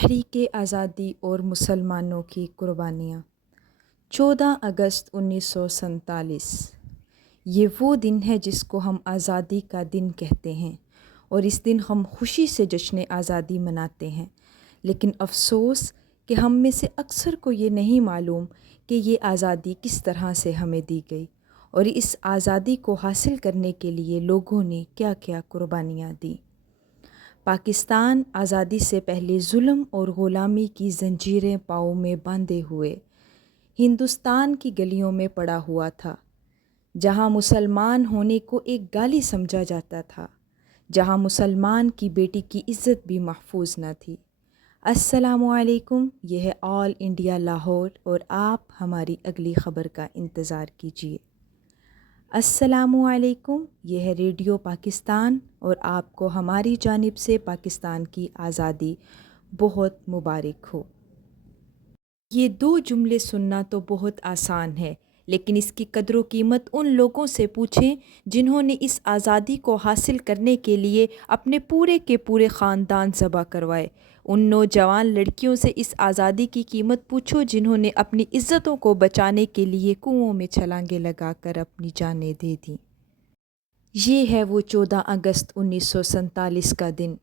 تحریک آزادی اور مسلمانوں کی قربانیاں 14 اگست 1947 یہ وہ دن ہے جس کو ہم آزادی کا دن کہتے ہیں اور اس دن ہم خوشی سے جشن آزادی مناتے ہیں، لیکن افسوس کہ ہم میں سے اکثر کو یہ نہیں معلوم کہ یہ آزادی کس طرح سے ہمیں دی گئی اور اس آزادی کو حاصل کرنے کے لیے لوگوں نے کیا کیا قربانیاں دیں۔ پاکستان آزادی سے پہلے ظلم اور غلامی کی زنجیریں پاؤں میں باندھے ہوئے ہندوستان کی گلیوں میں پڑا ہوا تھا، جہاں مسلمان ہونے کو ایک گالی سمجھا جاتا تھا، جہاں مسلمان کی بیٹی کی عزت بھی محفوظ نہ تھی۔ السلام علیکم، یہ ہے آل انڈیا لاہور اور آپ ہماری اگلی خبر کا انتظار کیجیے۔ السلام علیکم، یہ ہے ریڈیو پاکستان اور آپ کو ہماری جانب سے پاکستان کی آزادی بہت مبارک ہو۔ یہ دو جملے سننا تو بہت آسان ہے، لیکن اس کی قدر و قیمت ان لوگوں سے پوچھیں جنہوں نے اس آزادی کو حاصل کرنے کے لیے اپنے پورے کے پورے خاندان ذبح کروائے۔ ان نوجوان لڑکیوں سے اس آزادی کی قیمت پوچھو جنہوں نے اپنی عزتوں کو بچانے کے لیے کنوؤں میں چھلانگیں لگا کر اپنی جانیں دے دیں۔ یہ ہے وہ 14 اگست 1947 کا دن،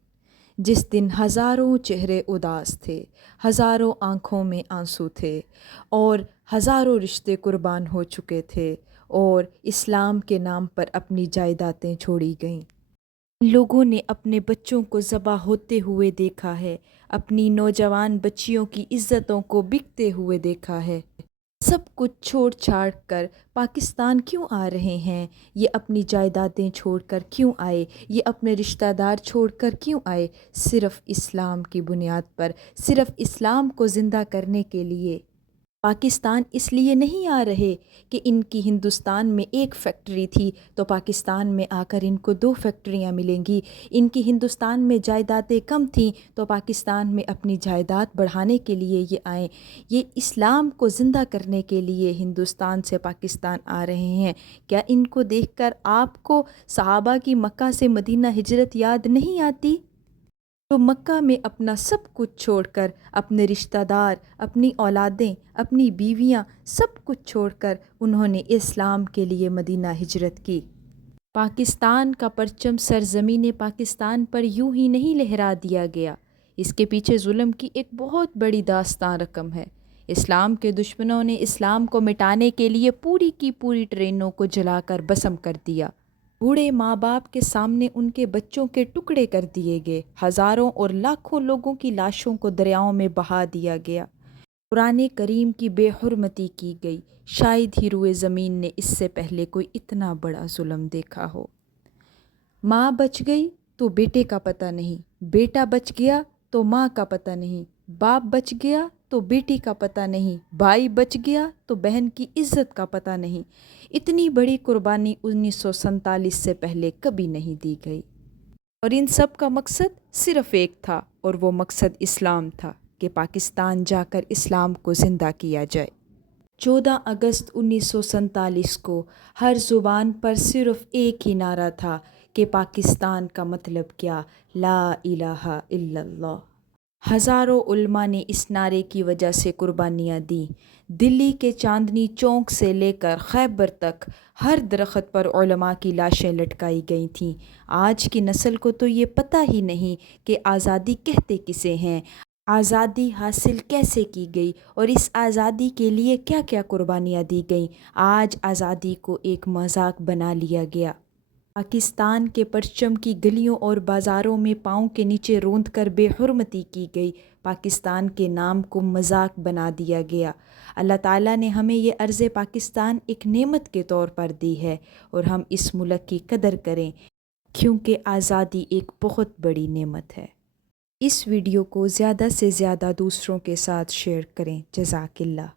جس دن ہزاروں چہرے اداس تھے، ہزاروں آنکھوں میں آنسو تھے اور ہزاروں رشتے قربان ہو چکے تھے اور اسلام کے نام پر اپنی جائیدادیں چھوڑی گئیں۔ لوگوں نے اپنے بچوں کو ذبح ہوتے ہوئے دیکھا ہے، اپنی نوجوان بچیوں کی عزتوں کو بکتے ہوئے دیکھا ہے۔ سب کچھ چھوڑ چھاڑ کر پاکستان کیوں آ رہے ہیں؟ یہ اپنی جائیدادیں چھوڑ کر کیوں آئے؟ یہ اپنے رشتہ دار چھوڑ کر کیوں آئے؟ صرف اسلام کی بنیاد پر، صرف اسلام کو زندہ کرنے کے لیے۔ پاکستان اس لیے نہیں آ رہے کہ ان کی ہندوستان میں ایک فیکٹری تھی تو پاکستان میں آ کر ان کو 2 فیکٹریاں ملیں گی، ان کی ہندوستان میں جائیدادیں کم تھیں تو پاکستان میں اپنی جائیداد بڑھانے کے لیے یہ آئیں۔ یہ اسلام کو زندہ کرنے کے لیے ہندوستان سے پاکستان آ رہے ہیں۔ کیا ان کو دیکھ کر آپ کو صحابہ کی مکہ سے مدینہ ہجرت یاد نہیں آتی؟ تو مکہ میں اپنا سب کچھ چھوڑ کر، اپنے رشتہ دار، اپنی اولادیں، اپنی بیویاں، سب کچھ چھوڑ کر انہوں نے اسلام کے لیے مدینہ ہجرت کی۔ پاکستان کا پرچم سرزمین پاکستان پر یوں ہی نہیں لہرا دیا گیا، اس کے پیچھے ظلم کی ایک بہت بڑی داستان رقم ہے۔ اسلام کے دشمنوں نے اسلام کو مٹانے کے لیے پوری کی پوری ٹرینوں کو جلا کر بھسم کر دیا، بوڑھے ماں باپ کے سامنے ان کے بچوں کے ٹکڑے کر دیے گئے، ہزاروں اور لاکھوں لوگوں کی لاشوں کو دریاؤں میں بہا دیا گیا، قرآن کریم کی بے حرمتی کی گئی۔ شاید ہی روئے زمین نے اس سے پہلے کوئی اتنا بڑا ظلم دیکھا ہو۔ ماں بچ گئی تو بیٹے کا پتہ نہیں، بیٹا بچ گیا تو ماں کا پتہ نہیں، باپ بچ گیا تو بیٹی کا پتہ نہیں، بھائی بچ گیا تو بہن کی عزت کا پتہ نہیں۔ اتنی بڑی قربانی 1947 سے پہلے کبھی نہیں دی گئی، اور ان سب کا مقصد صرف ایک تھا، اور وہ مقصد اسلام تھا کہ پاکستان جا کر اسلام کو زندہ کیا جائے۔ 14 اگست 1947 کو ہر زبان پر صرف ایک ہی نعرہ تھا کہ پاکستان کا مطلب کیا؟ لا الہ الا اللہ۔ ہزاروں علماء نے اس نعرے کی وجہ سے قربانیاں دیں۔ دلی کے چاندنی چوک سے لے کر خیبر تک ہر درخت پر علماء کی لاشیں لٹکائی گئی تھیں۔ آج کی نسل کو تو یہ پتہ ہی نہیں کہ آزادی کہتے کسے ہیں، آزادی حاصل کیسے کی گئی اور اس آزادی کے لیے کیا کیا قربانیاں دی گئیں۔ آج آزادی کو ایک مذاق بنا لیا گیا۔ پاکستان کے پرچم کی گلیوں اور بازاروں میں پاؤں کے نیچے روند کر بے حرمتی کی گئی، پاکستان کے نام کو مذاق بنا دیا گیا۔ اللہ تعالیٰ نے ہمیں یہ ارض پاکستان ایک نعمت کے طور پر دی ہے اور ہم اس ملک کی قدر کریں، کیونکہ آزادی ایک بہت بڑی نعمت ہے۔ اس ویڈیو کو زیادہ سے زیادہ دوسروں کے ساتھ شیئر کریں۔ جزاک اللہ۔